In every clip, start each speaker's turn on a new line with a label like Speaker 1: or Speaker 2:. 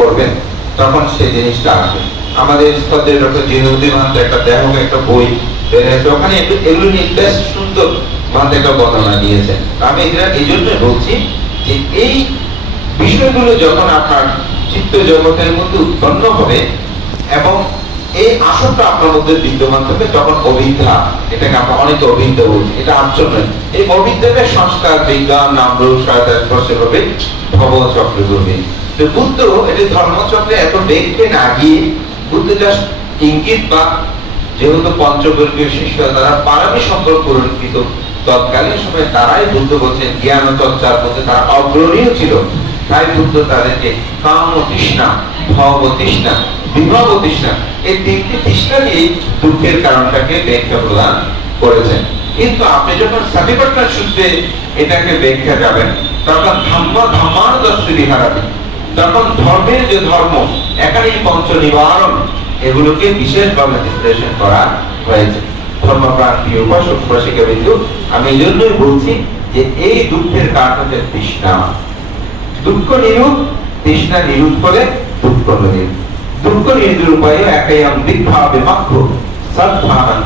Speaker 1: করবেন তখন সেই জিনিসটা আসবে। আমাদের স্তদের ডক্টর জিনুদ্দিন মাহাতো একটা দেহ একটা বই বের হয়েছে। ওখানে একটু এগুলো নিয়ে বেশ সুন্দর মাহাতো একটা বর্ণনা দিয়েছেন আমি এটা এই জন্য বলছি যে এই বিষয়গুলো যখন আপনার চিত্ত জগতের মধ্যে উৎপন্ন হবে এবং এই আসনটা আপনার মধ্যে বিদ্যমান থাকবে, তখন অবিদ্যা এটাকে আমরা অনেকে অবিদ্যা বলছি, এটা আচরণ নয় এই অবিদ্যাকে সংস্কার, বিজ্ঞান, নাম, রূপ, সহায়তা, স্পর্শে করবে ভব চক্র বুদ্ধ এটি ধর্মচক্রে এত দেখতে না গিয়ে বুদ্ধ জাস্ট ইঙ্গিত বা যেহেতু পঞ্চবর্গীয় তারা পারামি সম্পর্ক তৎকালীন তারাই বুদ্ধ বলছেন, জ্ঞান চর্চার মধ্যে তারা অগ্রণীয় ছিল। তাই বুদ্ধ তাদেরকে কাম তৃষ্ণা, ভব তৃষ্ণা তৃষ্ণা এই তিনটি তৃষ্ণা দুঃখের কারণটাকে ব্যাখ্যা প্রদান করেছেন। কিন্তু আপনি যখন সাতিপাট্টার সূত্রে এটাকে ব্যাখ্যা যাবেন, তখন ধাম্মা ধর্ম ধর্মানুদর্শী হারাবে তখন ধর্মের যে ধর্ম একাধিক পঞ্চ নিবারণ, এগুলোকে বিশেষভাবে বিশ্লেষণ করা হয়েছে। উপাসক উপাসিকা বিন্দু, আমি এই জন্যই বলছি যে এই দুঃখের কারণ হচ্ছে তৃষ্ণা। দুঃখ নিরূপ, তৃষ্ণা নিরূপ করে দুঃখ দুঃখ একাই সদ্ভাবান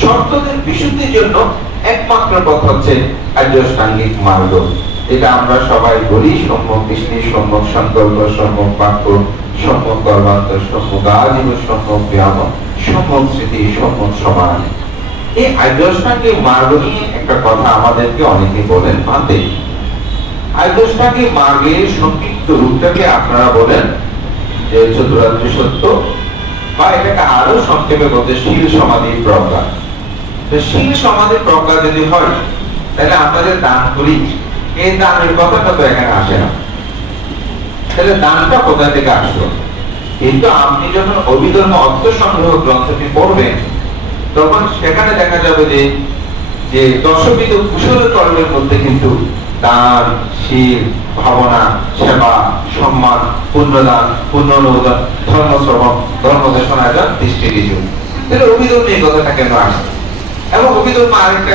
Speaker 1: শর্তদের বিশুদ্ধির জন্য একমাত্র পথ হচ্ছে আর্যষ্টাঙ্গিক মার্গ। এটা আমরা সবাই বলি, সম্যক দৃষ্টি সম্যক সংকল্প সম্যক বাক্য, সম্যক কর্মান্তর সম্যক আজীব সম্যক ব্যায়াম, সম্যক স্মৃতি, সম্যক সমান এই মার্গ নিয়ে একটা কথা আমাদেরকে অনেকে বলেন, মানতে। মার্গের সংক্ষিপ্ত রূপটাকে আপনারা বলেন যে চতুরাত্রি সত্য, বা এটাকে আরও সংক্ষেপে বলতে শীল সমাধি প্রজ্ঞা। শীল সমাধি প্রজ্ঞা যদি হয়, তাহলে আমরা যে দান করি এই কথাটা তো এখানে আসে না। তাহলে দানটা কোথা থেকে আসলো? কিন্তু আপনি যখন অভিধর্ম অর্থ সংগ্রহ গ্রন্থটি পড়বেন, তখন সেখানে দেখা যাবে যে যে কুশল কর্মের মধ্যে কিন্তু দান শীল ভাবনা, সেবা, সম্মান, পুণ্যদান, পুণ্যনুদান ধর্ম শ্রবণ ধর্ম দেশনায়জন দৃষ্টি তাহলে অভিধর্ম এই কথাটা কেন আসে? এবং অভিধর্ম আরেকটা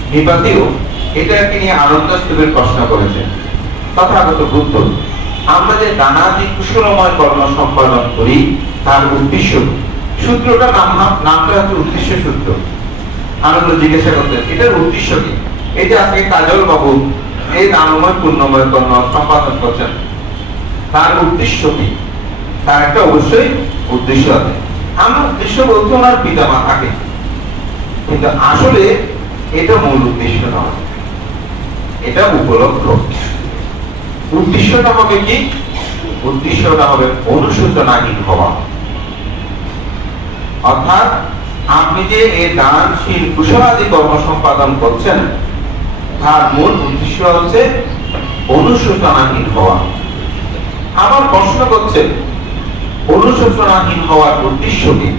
Speaker 1: নিপাতেও এটাকে নিয়ে আনন্দ স্তূপের প্রশ্ন করেছেন তথাগত বুদ্ধ, আমরা যে নানাদি কুশলময় কর্ম সম্পাদন করি, তার উদ্দেশ্য? সূত্রটা নাম নামটা হচ্ছে উদ্দেশ্য সূত্র। আনন্দ জিজ্ঞাসা করতেন এটার উদ্দেশ্য কি? এই যে কাজল বাবু এই পূর্ণময় কর্ম সম্পাদন করছেন, তার উদ্দেশ্য কি? তার একটা অবশ্যই উদ্দেশ্য আছে। আমরা উদ্দেশ্য বলতে ওনার পিতা মাতাকে কিন্তু আসলে এটা মূল উদ্দেশ্য নয়। এটা উদ্দেশ্যটা হবে কি? উদ্দেশ্যটা হবে হওয়া। অর্থাৎ আপনি যে এই দানশীল, কুশলাদি কর্ম সম্পাদন করছেন, তার মূল উদ্দেশ্য হচ্ছে অনুশোচনাহীন হওয়া। আমার প্রশ্ন করছে, অনুশোচনাহীন হওয়ার উদ্দেশ্য কি?